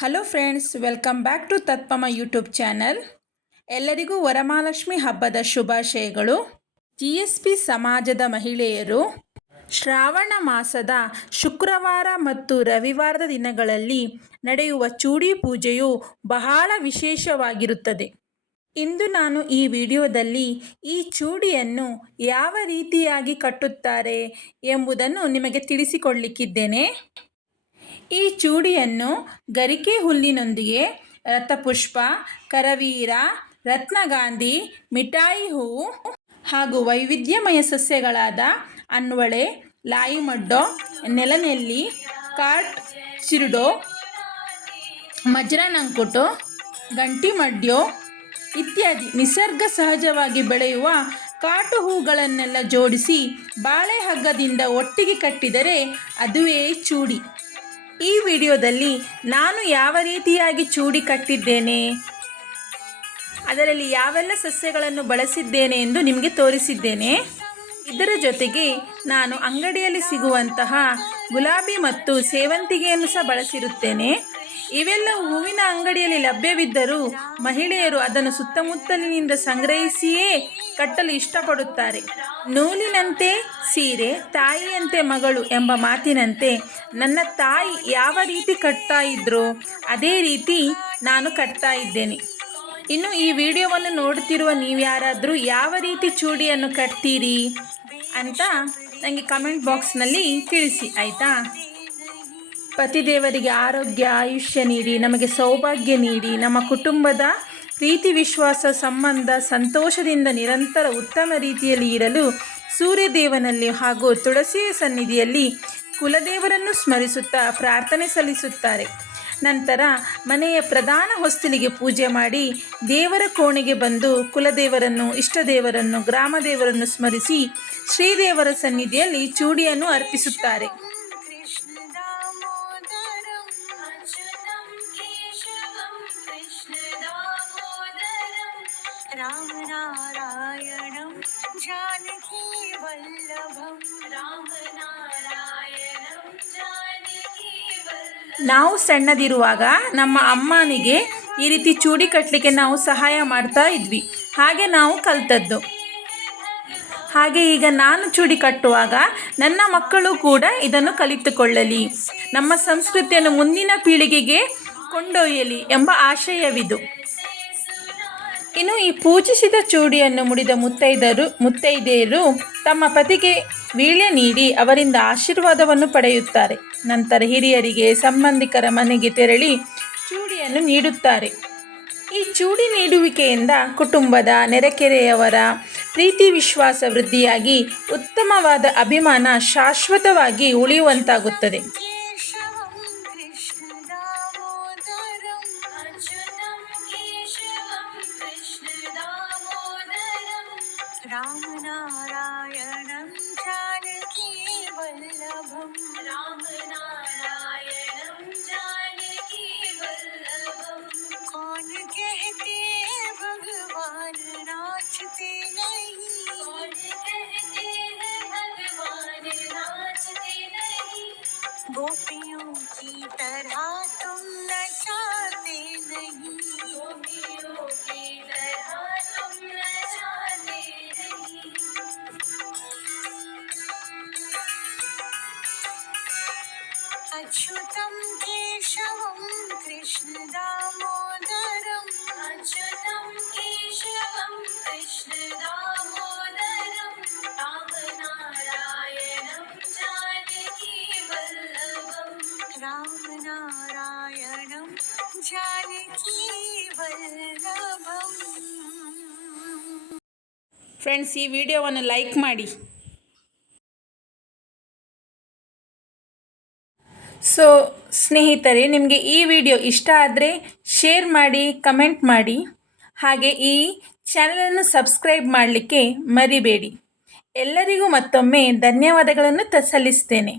Hello friends welcome back to ತತ್ಪಮ YouTube channel ಎಲ್ಲರಿಗೂ ವರಮಹಾಲಕ್ಷ್ಮಿ ಹಬ್ಬದ ಶುಭಾಶಯಗಳು. ಜಿ ಎಸ್ ಪಿ ಸಮಾಜದ ಮಹಿಳೆಯರು, ಶ್ರಾವಣ ಮಾಸದ ಶುಕ್ರವಾರ ಮತ್ತು ರವಿವಾರದ ದಿನಗಳಲ್ಲಿ ನಡೆಯುವ ಚೂಡಿ ಪೂಜೆಯು ಬಹಳ ವಿಶೇಷವಾಗಿರುತ್ತದೆ. ಇಂದು ನಾನು ಈ ವಿಡಿಯೋದಲ್ಲಿ ಈ ಚೂಡಿಯನ್ನು ಯಾವ ರೀತಿಯಾಗಿ ಕಟ್ಟುತ್ತಾರೆ ಎಂಬುದನ್ನು ನಿಮಗೆ ತಿಳಿಸಿಕೊಡಲಿಕ್ಕಿದ್ದೇನೆ. ಈ ಚೂಡಿಯನ್ನು ಗರಿಕೆ ಹುಲ್ಲಿನೊಂದಿಗೆ ರಥಪುಷ್ಪ ಕರವೀರ, ರತ್ನಗಾಂಧಿ, ಮಿಠಾಯಿ ಹೂವು ಹಾಗೂ ವೈವಿಧ್ಯಮಯ ಸಸ್ಯಗಳಾದ ಅನ್ವಳೆ, ಲಾಯಿಮಡ್ಡೋ, ನೆಲನೆಲ್ಲಿ ಕಾಟ್ ಚಿರುಡೋ, ಮಜ್ರನಂಕುಟು, ಗಂಟಿಮಡ್ಯೋ ಇತ್ಯಾದಿ ನಿಸರ್ಗ ಸಹಜವಾಗಿ ಬೆಳೆಯುವ ಕಾಟು ಹೂಗಳನ್ನೆಲ್ಲ ಜೋಡಿಸಿ ಬಾಳೆಹಗ್ಗದಿಂದ ಒಟ್ಟಿಗೆ ಕಟ್ಟಿದರೆ ಅದುವೇ ಚೂಡಿ. ಈ ವಿಡಿಯೋದಲ್ಲಿ ನಾನು ಯಾವ ರೀತಿಯಾಗಿ ಚೂಡಿ ಕಟ್ಟಿದ್ದೇನೆ? ಅದರಲ್ಲಿ ಯಾವೆಲ್ಲ ಸಸ್ಯಗಳನ್ನು ಬಳಸಿದ್ದೇನೆ ಎಂದು ನಿಮಗೆ ತೋರಿಸಿದ್ದೇನೆ. ಇದರ ಜೊತೆಗೆ ನಾನು ಅಂಗಡಿಯಲ್ಲಿ ಸಿಗುವಂತಹ ಗುಲಾಬಿ ಮತ್ತು ಸೇವಂತಿಗೆಯನ್ನು ಸಹ ಬಳಸಿರುತ್ತೇನೆ. ಇವೆಲ್ಲವೂ ಹೂವಿನ ಅಂಗಡಿಯಲ್ಲಿ ಲಭ್ಯವಿದ್ದರೂ ಮಹಿಳೆಯರು ಅದನ್ನು ಸುತ್ತಮುತ್ತಲಿನಿಂದ ಸಂಗ್ರಹಿಸಿಯೇ ಕಟ್ಟಲು ಇಷ್ಟಪಡುತ್ತಾರೆ. ನೂಲಿನಂತೆ ಸೀರೆ, ತಾಯಿಯಂತೆ ಮಗಳು ಎಂಬ ಮಾತಿನಂತೆ ನನ್ನ ತಾಯಿ ಯಾವ ರೀತಿ ಕಟ್ತಾ ಇದ್ರೋ ಅದೇ ರೀತಿ ನಾನು ಕಟ್ತಾ ಇದ್ದೇನೆ. ಇನ್ನು ಈ ವಿಡಿಯೋವನ್ನು ನೋಡುತ್ತಿರುವ ನೀವು ಯಾರಾದರೂ ಯಾವ ರೀತಿ ಚೂಡಿಯನ್ನು ಕಟ್ತೀರಿ ಅಂತ ನನಗೆ ಕಮೆಂಟ್ ಬಾಕ್ಸ್ನಲ್ಲಿ ತಿಳಿಸಿ, ಆಯಿತಾ? ಪತಿದೇವರಿಗೆ ಆರೋಗ್ಯ, ಆಯುಷ್ಯ ನೀಡಿ, ನಮಗೆ ಸೌಭಾಗ್ಯ ನೀಡಿ, ನಮ್ಮ ಕುಟುಂಬದ ಪ್ರೀತಿ, ವಿಶ್ವಾಸ, ಸಂಬಂಧ ಸಂತೋಷದಿಂದ ನಿರಂತರ ಉತ್ತಮ ರೀತಿಯಲ್ಲಿ ಇರಲು ಸೂರ್ಯದೇವನಲ್ಲಿ ಹಾಗೂ ತುಳಸಿಯ ಸನ್ನಿಧಿಯಲ್ಲಿ ಕುಲದೇವರನ್ನು ಸ್ಮರಿಸುತ್ತಾ ಪ್ರಾರ್ಥನೆ ಸಲ್ಲಿಸುತ್ತಾರೆ. ನಂತರ ಮನೆಯ ಪ್ರಧಾನ ಹೊಸ್ತಿಲಿಗೆ ಪೂಜೆ ಮಾಡಿ ದೇವರ ಕೋಣೆಗೆ ಬಂದು ಕುಲದೇವರನ್ನು, ಇಷ್ಟದೇವರನ್ನು, ಗ್ರಾಮದೇವರನ್ನು ಸ್ಮರಿಸಿ ಶ್ರೀದೇವರ ಸನ್ನಿಧಿಯಲ್ಲಿ ಚೂಡಿಯನ್ನು ಅರ್ಪಿಸುತ್ತಾರೆ. रामनारायणं जानकी वल्लभं रामनारायणं जानकी ನಾವು ಸಣ್ಣದಿರುವಾಗ ನಮ್ಮ ಅಮ್ಮನಿಗೆ ಈ ರೀತಿ ಚೂಡಿ ಕಟ್ಟಲಿಕ್ಕೆ ನಾವು ಸಹಾಯ ಮಾಡ್ತಾ ಇದ್ವಿ ಹಾಗೆ ನಾವು ಕಲ್ತದ್ದು ಹಾಗೆ ಈಗ ನಾನು ಚೂಡಿ ಕಟ್ಟುವಾಗ ನನ್ನ ಮಕ್ಕಳು ಕೂಡ ಇದನ್ನು ಕಲಿತುಕೊಳ್ಳಲಿ ನಮ್ಮ ಸಂಸ್ಕೃತಿಯನ್ನು ಮುಂದಿನ ಪೀಳಿಗೆಗೆ ಕೊಂಡೊಯ್ಯಲಿ ಎಂಬ ಆಶಯವಿದು ಇನ್ನು ಈ ಪೂಜಿಸಿದ ಚೂಡಿಯನ್ನು ಮುಡಿದ ಮುತ್ತೈದರು, ಮುತ್ತೈದೆಯರು ತಮ್ಮ ಪತಿಗೆ ವೀಳ್ಯ ನೀಡಿ ಅವರಿಂದ ಆಶೀರ್ವಾದವನ್ನು ಪಡೆಯುತ್ತಾರೆ. ನಂತರ ಹಿರಿಯರಿಗೆ ಸಂಬಂಧಿಕರ ಮನೆಗೆ ತೆರಳಿ ಚೂಡಿಯನ್ನು ನೀಡುತ್ತಾರೆ. ಈ ಚೂಡಿ ನೀಡುವಿಕೆಯಿಂದ ಕುಟುಂಬದ ನೆರೆಕೆರೆಯವರ ಪ್ರೀತಿ, ವಿಶ್ವಾಸ ವೃದ್ಧಿಯಾಗಿ ಉತ್ತಮವಾದ ಅಭಿಮಾನ ಶಾಶ್ವತವಾಗಿ ಉಳಿಯುವಂತಾಗುತ್ತದೆ. राम नारायणं जानकी वल्लभं राम नारायणं जानकी वल्लभं कौन कहते भगवान नाचते अच्युतं केशवं कृष्णदामोदरम् अच्युतं केशवं कृष्णदामोदरम् रामनारायणं जानकी वल्लभम् रामनारायणं जानकी वल्लभम् ಫ್ರೆಂಡ್ಸ್ ಈ ವಿಡಿಯೋವನ್ನು ಲೈಕ್ ಮಾಡಿ ಸೊ ಸ್ನೇಹಿತರೆ, ನಿಮಗೆ ಈ ವಿಡಿಯೋ ಇಷ್ಟ ಆದರೆ ಶೇರ್ ಮಾಡಿ ಕಮೆಂಟ್ ಮಾಡಿ. ಹಾಗೆ ಈ ಚಾನಲನ್ನು ಸಬ್ಸ್ಕ್ರೈಬ್ ಮಾಡಲಿಕ್ಕೆ ಮರಿಬೇಡಿ. ಎಲ್ಲರಿಗೂ ಮತ್ತೊಮ್ಮೆ ಧನ್ಯವಾದಗಳನ್ನು ತ, ಸಲ್ಲಿಸ್ತೇನೆ.